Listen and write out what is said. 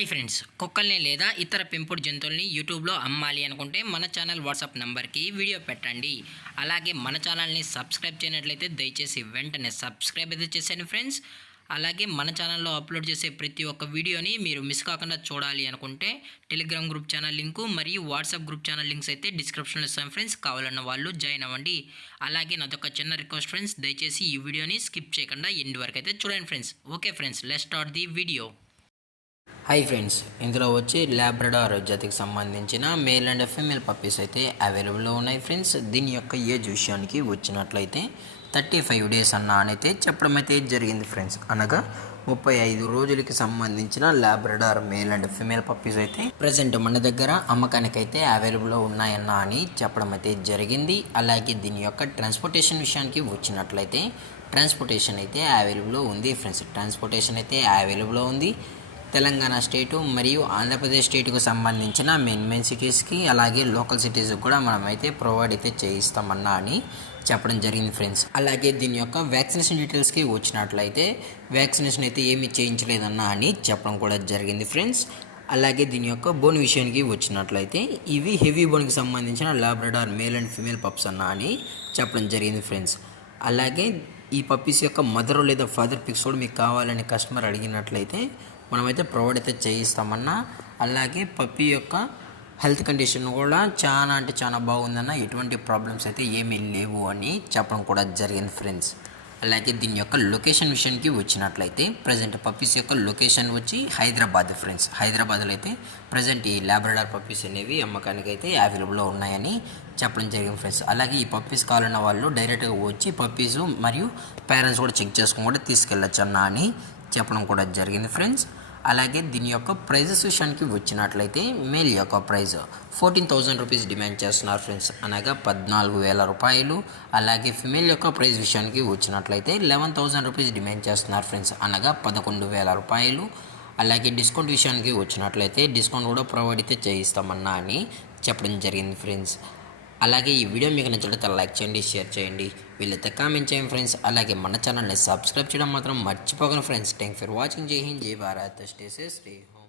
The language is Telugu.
హాయ్ ఫ్రెండ్స్, కుక్కల్ని లేదా ఇతర పెంపుడు జంతువుల్ని యూట్యూబ్లో అమ్మాలి అనుకుంటే మన ఛానల్ వాట్సాప్ నెంబర్కి వీడియో పెట్టండి. అలాగే మన ఛానల్ని సబ్స్క్రైబ్ చేయనట్లయితే దయచేసి వెంటనే సబ్స్క్రైబ్ అయితే చేసేయండి ఫ్రెండ్స్. అలాగే మన ఛానల్లో అప్లోడ్ చేసే ప్రతి ఒక్క వీడియోని మీరు మిస్ కాకుండా చూడాలి అనుకుంటే టెలిగ్రామ్ గ్రూప్ ఛానల్ లింకు మరియు వాట్సాప్ గ్రూప్ ఛానల్ లింక్స్ అయితే డిస్క్రిప్షన్లో ఇస్తాను ఫ్రెండ్స్. కావాలన్న వాళ్ళు జాయిన్ అవ్వండి. అలాగే నాదొక చిన్న రిక్వెస్ట్ ఫ్రెండ్స్, దయచేసి ఈ వీడియోని స్కిప్ చేయకుండా ఎండ్ వరకు అయితే చూడండి friends. Okay friends, let's start the video. Hi friends, ఇందులో వచ్చి లాబ్రడార్ జాతికి సంబంధించిన మేల్ అండ్ ఫీమేల్ పప్పీస్ అయితే అవైలబుల్లో ఉన్నాయి ఫ్రెండ్స్. దీని యొక్క ఏజ్ విషయానికి వచ్చినట్లయితే 35 డేస్ అయితే చెప్పడం అయితే జరిగింది ఫ్రెండ్స్. అనగా 35 రోజులకి సంబంధించిన Labrador male and female puppies అయితే ప్రజెంట్ మన దగ్గర అమ్మకానికి అయితే అవైలబుల్లో ఉన్నాయన్న అని చెప్పడం అయితే జరిగింది. అలాగే దీని యొక్క ట్రాన్స్పోర్టేషన్ విషయానికి వచ్చినట్లయితే ట్రాన్స్పోర్టేషన్ అయితే అవైలబుల్లో ఉంది ఫ్రెండ్స్. ట్రాన్స్పోర్టేషన్ అయితే అవైలబుల్లో ఉంది. తెలంగాణ స్టేటు మరియు ఆంధ్రప్రదేశ్ స్టేట్కు సంబంధించిన మెయిన్ సిటీస్కి అలాగే లోకల్ సిటీస్కి కూడా మనమైతే ప్రొవైడ్ అయితే చేయిస్తామన్నా అని చెప్పడం జరిగింది ఫ్రెండ్స్. అలాగే దీని యొక్క వ్యాక్సినేషన్ డీటెయిల్స్కి వచ్చినట్లయితే వ్యాక్సినేషన్ అయితే ఏమీ చేయించలేదన్నా అని చెప్పడం కూడా జరిగింది ఫ్రెండ్స్. అలాగే దీని యొక్క బోన్ విషయానికి వచ్చినట్లయితే ఇవి హెవీ బోన్కి సంబంధించిన Labrador male and female pups అన్నా అని చెప్పడం జరిగింది ఫ్రెండ్స్. అలాగే ఈ పప్పీస్ యొక్క మదర్ లేదా ఫాదర్ పిక్స్ కూడా మీకు కావాలని కస్టమర్ అడిగినట్లయితే మనమైతే ప్రొవైడ్ అయితే చేయిస్తామన్నా. అలాగే పప్పీ యొక్క హెల్త్ కండిషన్ కూడా చాలా బాగుందన్న, ఎటువంటి ప్రాబ్లమ్స్ అయితే ఏమీ లేవు అని చెప్పడం కూడా జరిగింది ఫ్రెండ్స్. అలాగే దీని యొక్క లొకేషన్ విషయానికి వచ్చినట్లయితే ప్రజెంట్ పప్పీస్ యొక్క లొకేషన్ వచ్చి హైదరాబాద్ ఫ్రెండ్స్. హైదరాబాద్లో అయితే ప్రజెంట్ ఈ లాబ్రడార్ పప్పీస్ అనేవి అమ్మకానికి అయితే అవైలబుల్లో ఉన్నాయని చెప్పడం జరిగింది ఫ్రెండ్స్. అలాగే ఈ పప్పీస్ కావాలన్న వాళ్ళు డైరెక్ట్గా వచ్చి పప్పీస్ మరియు పేరెంట్స్ కూడా చెక్ చేసుకుని కూడా తీసుకెళ్ళచ్చు అన్న అని చెప్పడం కూడా జరిగింది ఫ్రెండ్స్. అలాగే దీని యొక్క ప్రైజెస్ విషయానికి వచ్చినట్లయితే మేల్ యొక్క ప్రైజ్ 14,000 రూపీస్ డిమాండ్ చేస్తున్నారు ఫ్రెండ్స్, అనగా 14,000 రూపాయలు. అలాగే ఫిమేల్ యొక్క ప్రైజ్ విషయానికి వచ్చినట్లయితే 11,000 రూపీస్ డిమాండ్ చేస్తున్నారు ఫ్రెండ్స్, అనగా 11,000 రూపాయలు. అలాగే డిస్కౌంట్ విషయానికి వచ్చినట్లయితే డిస్కౌంట్ కూడా ప్రొవైడ్ అయితే చేయిస్తామన్నా అని చెప్పడం జరిగింది ఫ్రెండ్స్. అలాగే ఈ వీడియో మీకు నచ్చినట్లయితే లైక్ చేయండి, షేర్ చేయండి, వీళ్ళైతే కామెంట్ చేయండి ఫ్రెండ్స్. అలాగే మన ఛానల్ని సబ్స్క్రైబ్ చేయడం మాత్రం మర్చిపోకండి ఫ్రెండ్స్. Thank for watching. జై హింద్, జై Bharat, stay safe, stay home.